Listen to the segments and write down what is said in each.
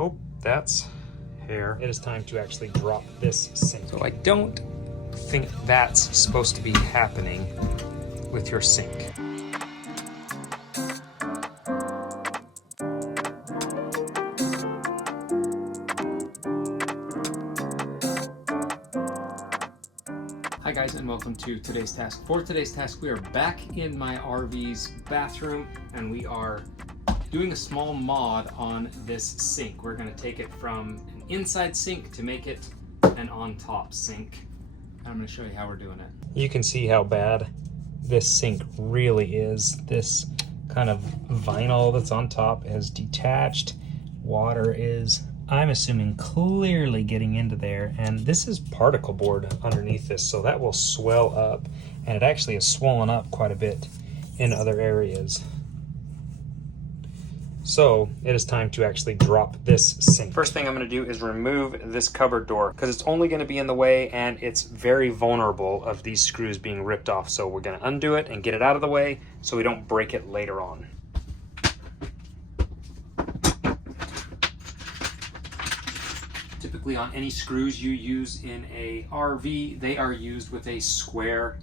Oh, that's hair. It is time to actually drop this sink. So I don't think that's supposed to be happening with your sink. Hi guys, and welcome to today's task. For today's task, we are back in my RV's bathroom and we are doing a small mod on this sink. We're going to take it from an inside sink to make it an on-top sink. I'm going to show you how we're doing it. You can see how bad this sink really is. This kind of vinyl that's on top has detached. Water is, I'm assuming, clearly getting into there, and this is particle board underneath this, so that will swell up, and it actually has swollen up quite a bit in other areas. So it is time to actually drop this sink. First thing I'm going to do is remove this cupboard door because it's only going to be in the way and it's very vulnerable of these screws being ripped off. So we're going to undo it and get it out of the way so we don't break it later on. Typically on any screws you use in a RV, they are used with a square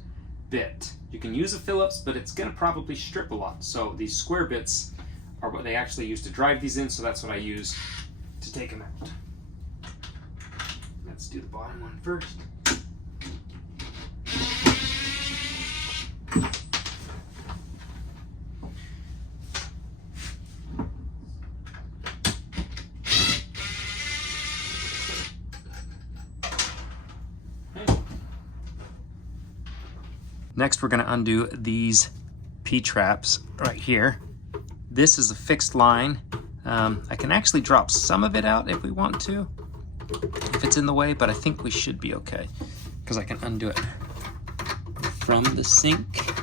bit. You can use a Phillips, but it's going to probably strip a lot. So these square bits are what they actually use to drive these in, so that's what I use to take them out. Let's do the bottom one first. Next, we're going to undo these P-traps right here. This is a fixed line. I can actually drop some of it out if we want to, if it's in the way, but I think we should be okay because I can undo it from the sink.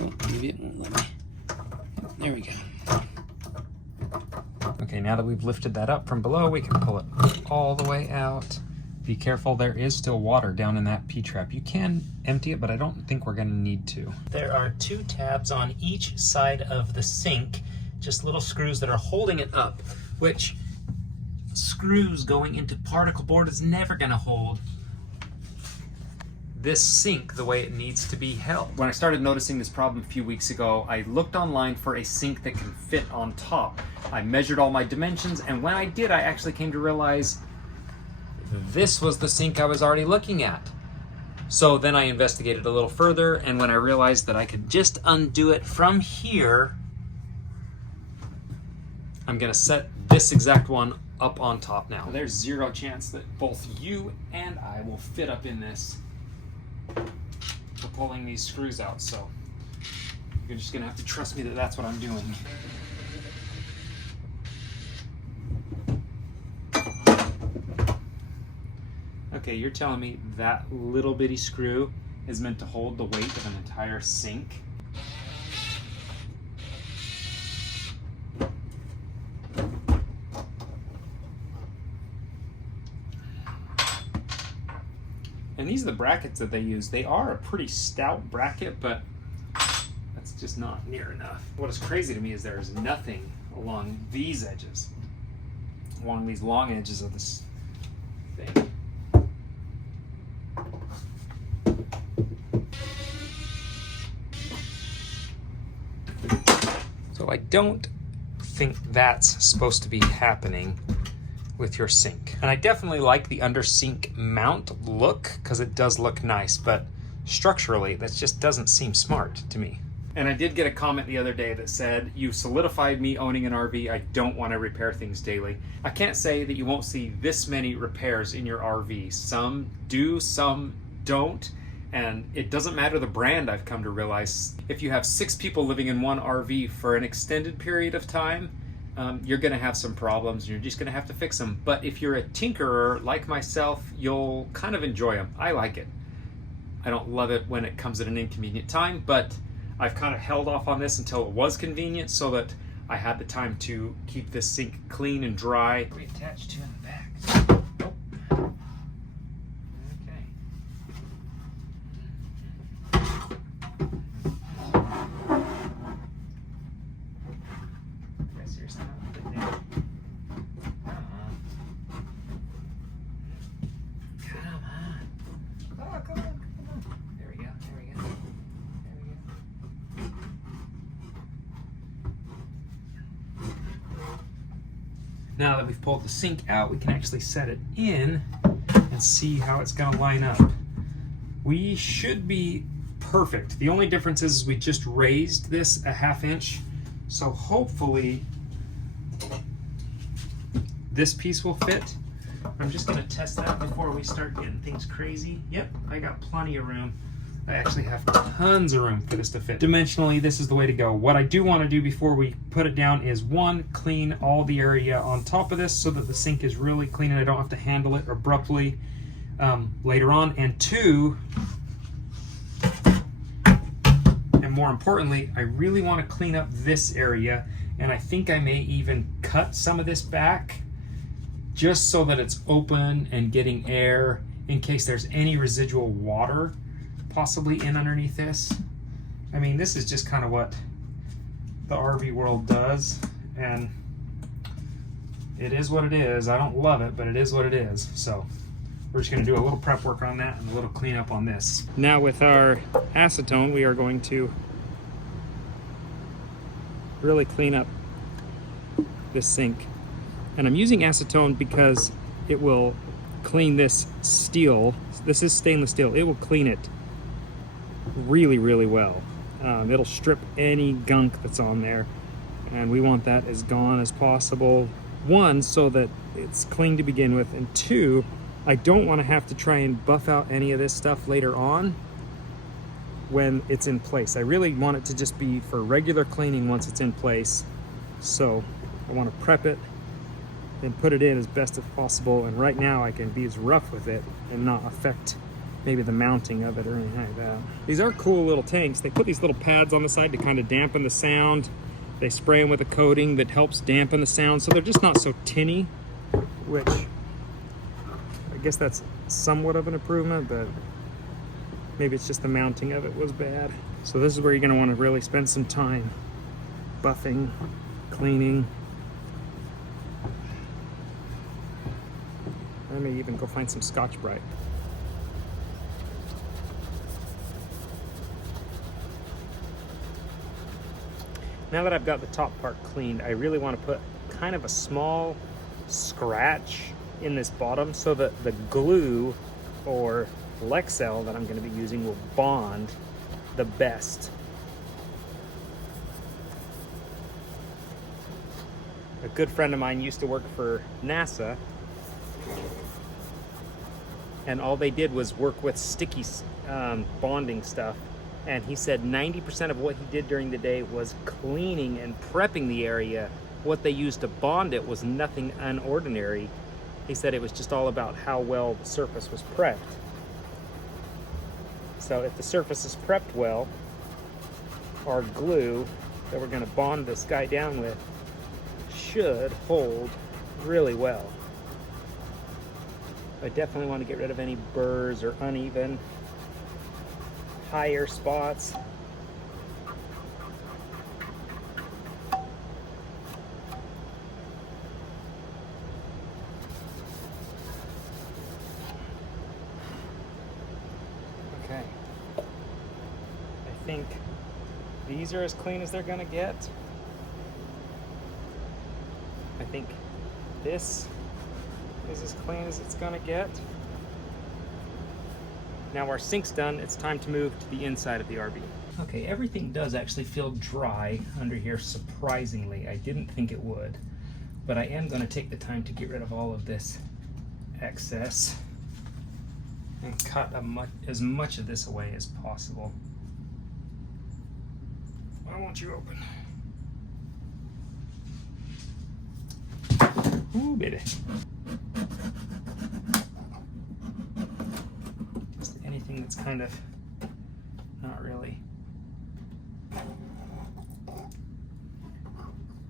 Oh, maybe it won't let me. There we go. Okay, now that we've lifted that up from below, we can pull it all the way out. Be careful, there is still water down in that P-trap. You can empty it, but I don't think we're going to need to. There are two tabs on each side of the sink, just little screws that are holding it up, which screws going into particle board is never going to hold this sink the way it needs to be held. When I started noticing this problem a few weeks ago, I looked online for a sink that can fit on top. I measured all my dimensions, and when I did, I actually came to realize this was the sink I was already looking at. So then I investigated a little further, and when I realized that I could just undo it from here, I'm gonna set this exact one up on top now. There's zero chance that both you and I will fit up in this for pulling these screws out, so you're just gonna have to trust me that that's what I'm doing. Okay, you're telling me that little bitty screw is meant to hold the weight of an entire sink? And these are the brackets that they use. They are a pretty stout bracket, but that's just not near enough. What is crazy to me is there's nothing along these edges, along these long edges of this thing. So I don't think that's supposed to be happening with your sink. And I definitely like the under sink mount look because it does look nice, but structurally that just doesn't seem smart to me. And I did get a comment the other day that said, "You solidified me owning an RV. I don't want to repair things daily." I can't say that you won't see this many repairs in your RV. Some do, some don't. And it doesn't matter the brand, I've come to realize. If you have 6 people living in one RV for an extended period of time, you're going to have some problems and you're just going to have to fix them. But if you're a tinkerer like myself, you'll kind of enjoy them. I like it. I don't love it when it comes at an inconvenient time, but I've kind of held off on this until it was convenient so that I had the time to keep this sink clean and dry. Reattached to in the back. Oh. Oh, come on. There we go. Now that we've pulled the sink out, we can actually set it in and see how it's going to line up. We should be perfect. The only difference is we just raised this a 1/2 inch, so hopefully this piece will fit. I'm just going to test that before we start getting things crazy. Yep, I got plenty of room. I actually have tons of room for this to fit. Dimensionally, this is the way to go. What I do want to do before we put it down is, one, clean all the area on top of this so that the sink is really clean and I don't have to handle it abruptly later on. And two, and more importantly, I really want to clean up this area, and I think I may even cut some of this back just so that it's open and getting air in case there's any residual water possibly in underneath this. I mean, this is just kind of what the RV world does, and it is what it is. I don't love it, but it is what it is. So we're just going to do a little prep work on that and a little cleanup on this. Now with our acetone, we are going to really clean up this sink. And I'm using acetone because it will clean this steel. This is stainless steel. It will clean it really, really well. It'll strip any gunk that's on there, and we want that as gone as possible. One, so that it's clean to begin with, and two, I don't want to have to try and buff out any of this stuff later on when it's in place. I really want it to just be for regular cleaning once it's in place. So I want to prep it and put it in as best as possible, and right now I can be as rough with it and not affect maybe the mounting of it or anything like that. These are cool little tanks. They put these little pads on the side to kind of dampen the sound. They spray them with a coating that helps dampen the sound, so they're just not so tinny, which I guess that's somewhat of an improvement, but maybe it's just the mounting of it was bad. So this is where you're going to want to really spend some time buffing, cleaning. I may even go find some Scotch-Brite. Now that I've got the top part cleaned, I really want to put kind of a small scratch in this bottom so that the glue or Lexel that I'm going to be using will bond the best. A good friend of mine used to work for NASA, and all they did was work with sticky bonding stuff. And he said 90% of what he did during the day was cleaning and prepping the area. What they used to bond it was nothing unordinary. He said it was just all about how well the surface was prepped. So if the surface is prepped well, our glue that we're going to bond this guy down with should hold really well. I definitely want to get rid of any burrs or uneven higher spots. Okay. I think these are as clean as they're going to get. I think this is as clean as it's going to get. Now our sink's done, it's time to move to the inside of the RV. Okay, everything does actually feel dry under here, surprisingly. I didn't think it would, but I am going to take the time to get rid of all of this excess and cut as much of this away as possible. Why won't you open? Ooh, baby. That's kind of not really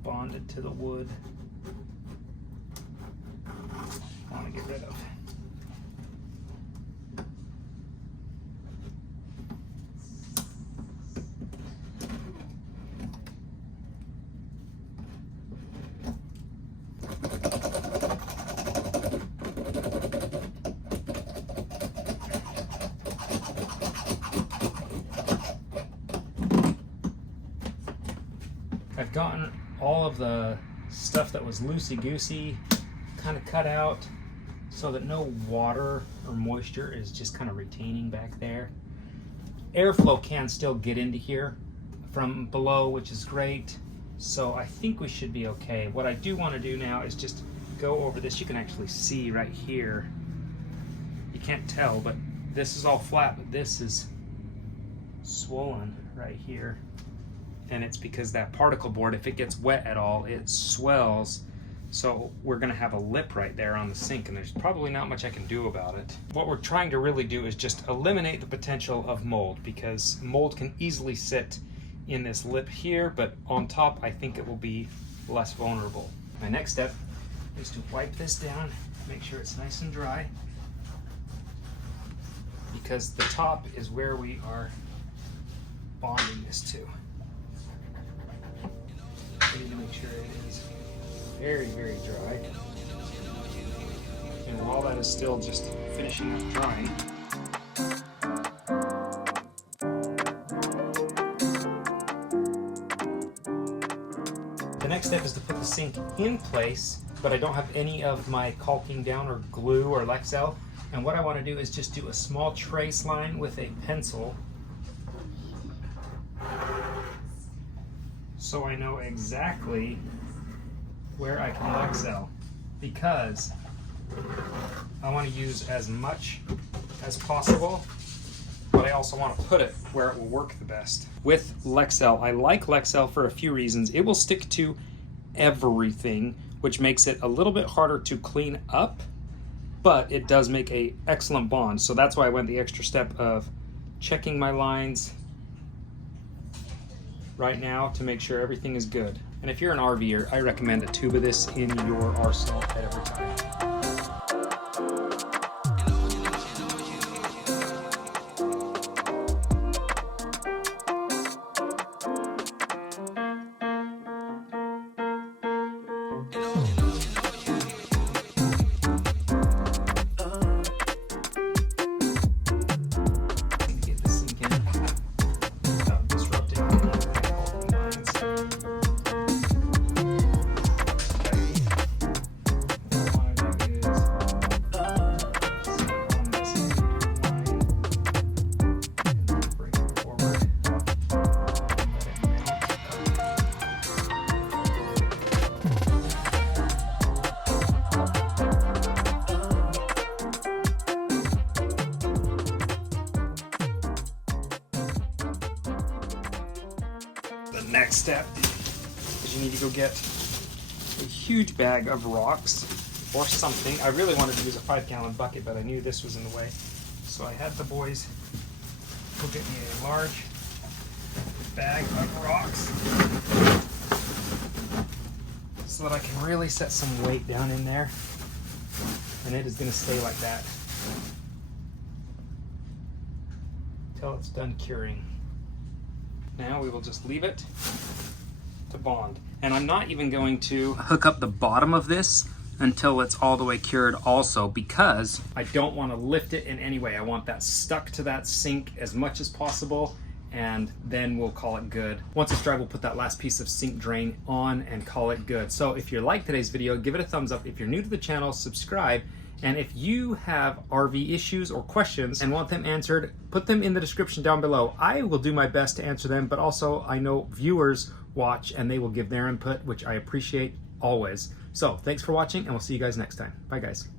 bonded to the wood. I want to get rid of. gotten all of the stuff that was loosey-goosey kind of cut out so that no water or moisture is just kind of retaining back there. Airflow can still get into here from below, which is great. So I think we should be okay. What I do want to do now is just go over this. You can actually see right here. You can't tell, but this is all flat, but this is swollen right here. And it's because that particle board, if it gets wet at all, it swells. So we're gonna have a lip right there on the sink, and there's probably not much I can do about it. What we're trying to really do is just eliminate the potential of mold, because mold can easily sit in this lip here, but on top I think it will be less vulnerable. My next step is to wipe this down, make sure it's nice and dry, because the top is where we are bonding this to. We need to make sure it is very, very dry. And while that is still just finishing up drying, the next step is to put the sink in place, but I don't have any of my caulking down or glue or Lexel. And what I want to do is just do a small trace line with a pencil so I know exactly where I can Lexel, because I want to use as much as possible, but I also want to put it where it will work the best. With Lexel, I like Lexel for a few reasons. It will stick to everything, which makes it a little bit harder to clean up, but it does make an excellent bond. So that's why I went the extra step of checking my lines right now to make sure everything is good. And if you're an RVer, I recommend a tube of this in your arsenal at every time. Next step is you need to go get a huge bag of rocks or something. I really wanted to use a 5-gallon bucket, but I knew this was in the way. So I had the boys go get me a large bag of rocks so that I can really set some weight down in there. And it is going to stay like that until it's done curing. Now we will just leave it to bond. And I'm not even going to hook up the bottom of this until it's all the way cured also, because I don't want to lift it in any way. I want that stuck to that sink as much as possible, and then we'll call it good. Once it's dry, we'll put that last piece of sink drain on and call it good. So if you like today's video, give it a thumbs up. If you're new to the channel, subscribe. And if you have RV issues or questions and want them answered, put them in the description down below. I will do my best to answer them, but also I know viewers watch and they will give their input, which I appreciate always. So thanks for watching, and we'll see you guys next time. Bye, guys.